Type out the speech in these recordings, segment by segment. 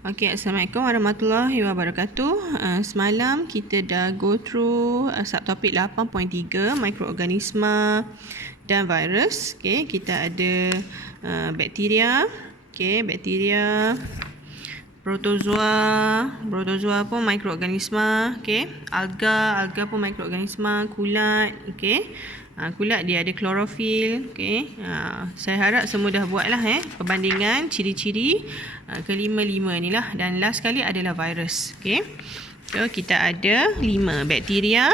Okay, Assalamualaikum warahmatullahi wabarakatuh. Semalam kita dah go through subtopik 8.3 mikroorganisma dan virus. Okay, kita ada bakteria. Okay, bakteria, protozoa pun mikroorganisma. Okay, alga pun mikroorganisma, kulat. Okay, kulat dia ada klorofil. Okay, saya harap semua dah buat lah perbandingan ciri-ciri kelima-lima ni lah. Dan last sekali adalah virus. Okay, so kita ada 5: bakteria,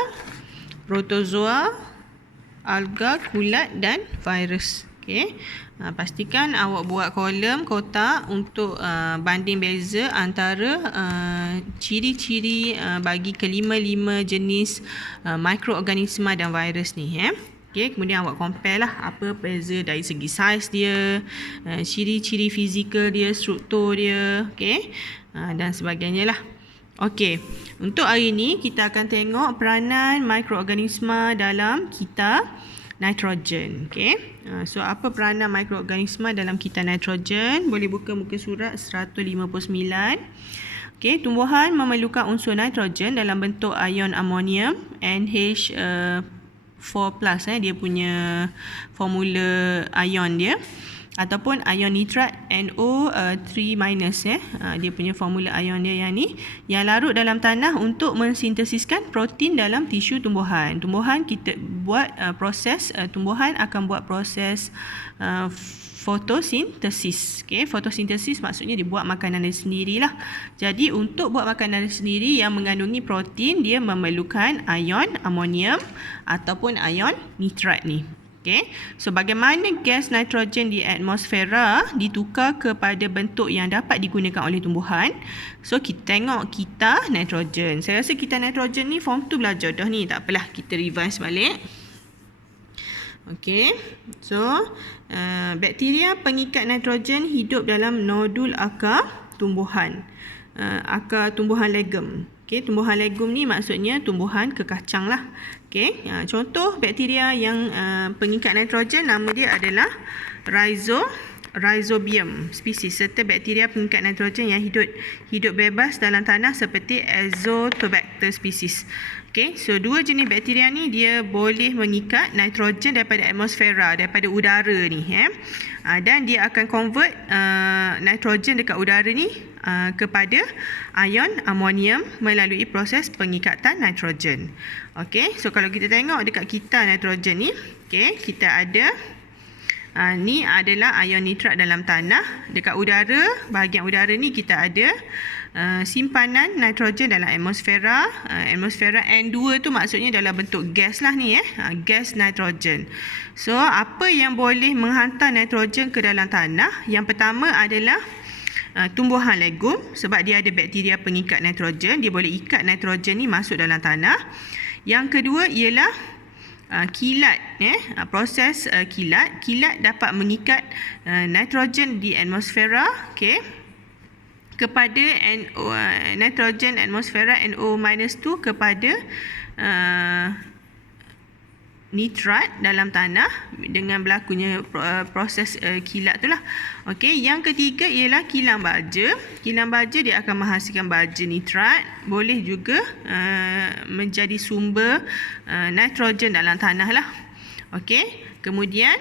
protozoa, alga, kulat dan virus. Okay, pastikan awak buat kolom kotak untuk banding beza antara ciri-ciri bagi kelima-lima jenis mikroorganisma dan virus ni. Okay, kemudian awak compare lah apa beza dari segi saiz dia, ciri-ciri fizikal dia, struktur dia, okay, dan sebagainya lah. Okey, untuk hari ni kita akan tengok peranan mikroorganisma dalam kita nitrogen. Okay, so apa peranan mikroorganisma dalam kita nitrogen? Boleh buka muka surat 159. Okay, tumbuhan memerlukan unsur nitrogen dalam bentuk ion amonium NH4+, dia punya formula ion dia, ataupun ion nitrat NO3-, dia punya formula ion dia yang ni, yang larut dalam tanah untuk mensintesiskan protein dalam tisu tumbuhan. Tumbuhan kita buat tumbuhan akan buat proses fotosintesis. Okay, fotosintesis maksudnya dia buat makanan dia sendirilah. Jadi untuk buat makanan dia sendiri yang mengandungi protein, dia memerlukan ion amonium ataupun ion nitrat ni. Okay, so bagaimana gas nitrogen di atmosfera ditukar kepada bentuk yang dapat digunakan oleh tumbuhan. So kita tengok kita nitrogen. Saya rasa kita nitrogen ni form 2 belajar dah ni, tak apalah kita revise balik. Okay, so bakteria pengikat nitrogen hidup dalam nodul akar tumbuhan. Akar tumbuhan legum. Okay, tumbuhan legum ni maksudnya tumbuhan kekacang lah. Okay, contoh bakteria yang pengikat nitrogen, nama dia adalah Rhizobium spesies, serta bakteria pengikat nitrogen yang hidup bebas dalam tanah seperti Azotobacter spesies. Okay, so dua jenis bakteria ni dia boleh mengikat nitrogen daripada atmosfera, daripada udara ni. Dan dia akan convert nitrogen dekat udara ni kepada ion amonium melalui proses pengikatan nitrogen. Okay, so kalau kita tengok dekat kita nitrogen ni, okay, kita ada ni adalah ion nitrat dalam tanah. Dekat udara, bahagian udara ni kita ada simpanan nitrogen dalam atmosfera. Atmosfera N2 tu maksudnya dalam bentuk gas lah ni, gas nitrogen. So apa yang boleh menghantar nitrogen ke dalam tanah? Yang pertama adalah tumbuhan legum, sebab dia ada bakteria pengikat nitrogen, dia boleh ikat nitrogen ni masuk dalam tanah. Yang kedua ialah kilat, proses kilat dapat mengikat nitrogen di atmosfera, okay, kepada nitrogen atmosfera NO-2 kepada nitrat dalam tanah dengan berlakunya proses kilat tu lah. Okey, yang ketiga ialah kilang baja. Kilang baja dia akan menghasilkan baja nitrat, boleh juga menjadi sumber nitrogen dalam tanah lah. Okey, kemudian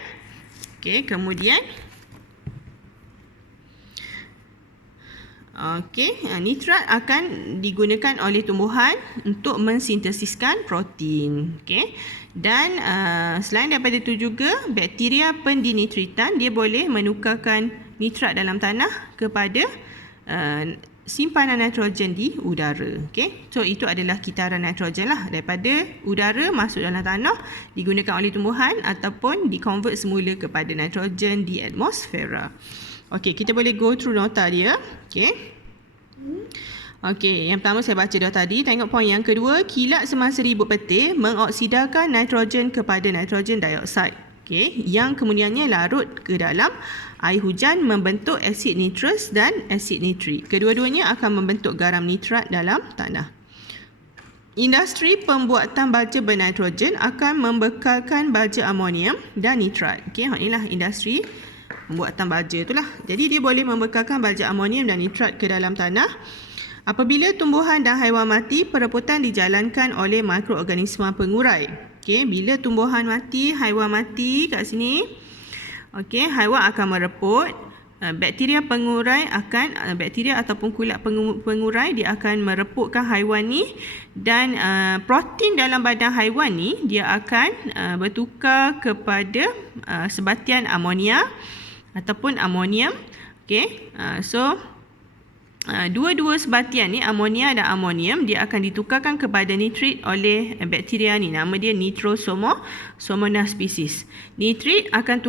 nitrat akan digunakan oleh tumbuhan untuk mensintesiskan protein. Okay. Dan selain daripada itu juga, bakteria pendinitritan dia boleh menukarkan nitrat dalam tanah kepada simpanan nitrogen di udara. Okay. So itu adalah kitaran nitrogen lah, daripada udara masuk dalam tanah, digunakan oleh tumbuhan ataupun dikonvert semula kepada nitrogen di atmosfera. Okey, kita boleh go through nota dia. Okey, yang pertama saya baca dah tadi. Tengok poin yang kedua, kilat semasa ribut petir mengoksidakan nitrogen kepada nitrogen dioksida. Okey, yang kemudiannya larut ke dalam air hujan membentuk asid nitrous dan asid nitrik. Kedua-duanya akan membentuk garam nitrat dalam tanah. Industri pembuatan baja bernitrogen akan membekalkan baja amonium dan nitrat. Okey, inilah industri pembuatan baja itulah. Jadi dia boleh membekalkan baja amonium dan nitrat ke dalam tanah. Apabila tumbuhan dan haiwan mati, perebutan dijalankan oleh mikroorganisma pengurai. Okey, bila tumbuhan mati, haiwan mati kat sini, okey, haiwan akan merebut. Bakteria pengurai akan bakteria ataupun kulat pengurai dia akan mereputkan haiwan ni, dan protein dalam badan haiwan ni dia akan bertukar kepada sebatian amonia ataupun amonium. Okey, so dua-dua sebatian ni, amonia dan amonium, dia akan ditukarkan kepada nitrit oleh bakteria ni. Nama dia Nitrosomonas species. Nitrit akan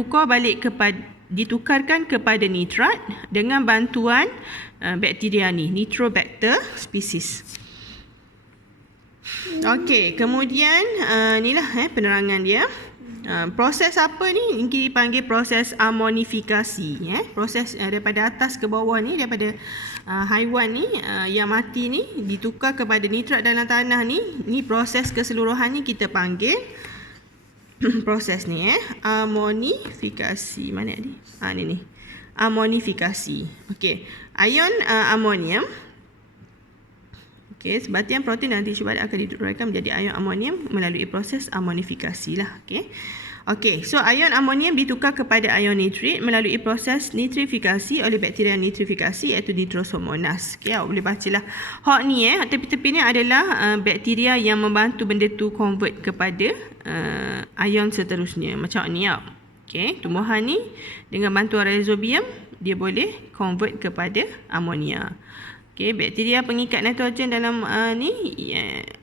ditukarkan kepada nitrat dengan bantuan bakteria ni, Nitrobacter species. Okey, kemudian inilah penerangan dia. Proses apa ni? Ini dipanggil proses amonifikasi. Proses daripada atas ke bawah ni, daripada haiwan ni yang mati ni ditukar kepada nitrat dalam tanah ni. Ni proses keseluruhan ni kita panggil proses ni amonifikasi. Mana ni? Ni amonifikasi. Okey, ion amonium, okey, sebatian protein dan tisu badan akan diuraikan menjadi ion amonium melalui proses amonifikasi lah. Okey, so ion amonium ditukar kepada ion nitrit melalui proses nitrifikasi oleh bakteria nitrifikasi, iaitu Nitrosomonas. Okey, awak boleh bacalah. Hak ni tepi-tepi ni adalah bakteria yang membantu benda tu convert kepada ion seterusnya. Macam ni ya. Okey, tumbuhan ni dengan bantuan rhizobium dia boleh convert kepada amonia. Okey, bakteria pengikat nitrogen dalam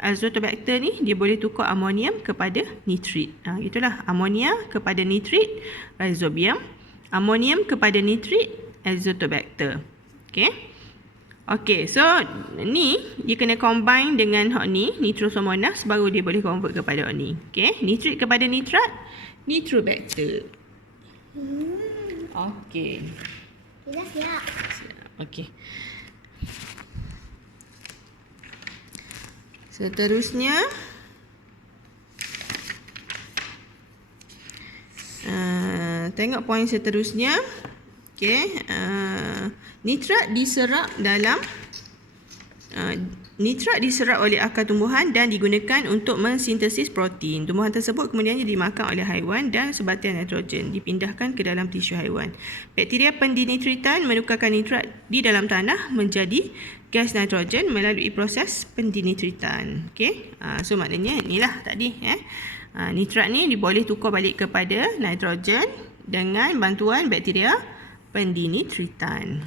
Azotobacter ni dia boleh tukar amonium kepada nitrit. Itulah, amonia kepada nitrit rhizobium, amonium kepada nitrit Azotobacter. Okey. Okey, so ni dia kena combine dengan hak ni, Nitrosomonas, baru dia boleh convert kepada hak ni. Okey, nitrit kepada nitrat, Nitrobacter. Okey. Siap. Okey. Seterusnya tengok poin seterusnya. Okey, nitrat diserap dalam nitrat diserap oleh akar tumbuhan dan digunakan untuk mensintesis protein. Tumbuhan tersebut kemudiannya dimakan oleh haiwan dan sebatian nitrogen dipindahkan ke dalam tisu haiwan. Bakteria pendinitritan menukarkan nitrat di dalam tanah menjadi gas nitrogen melalui proses pendinitritan. Okey, so maknanya inilah tadi nitrat ni boleh tukar balik kepada nitrogen dengan bantuan bakteria pendinitritan.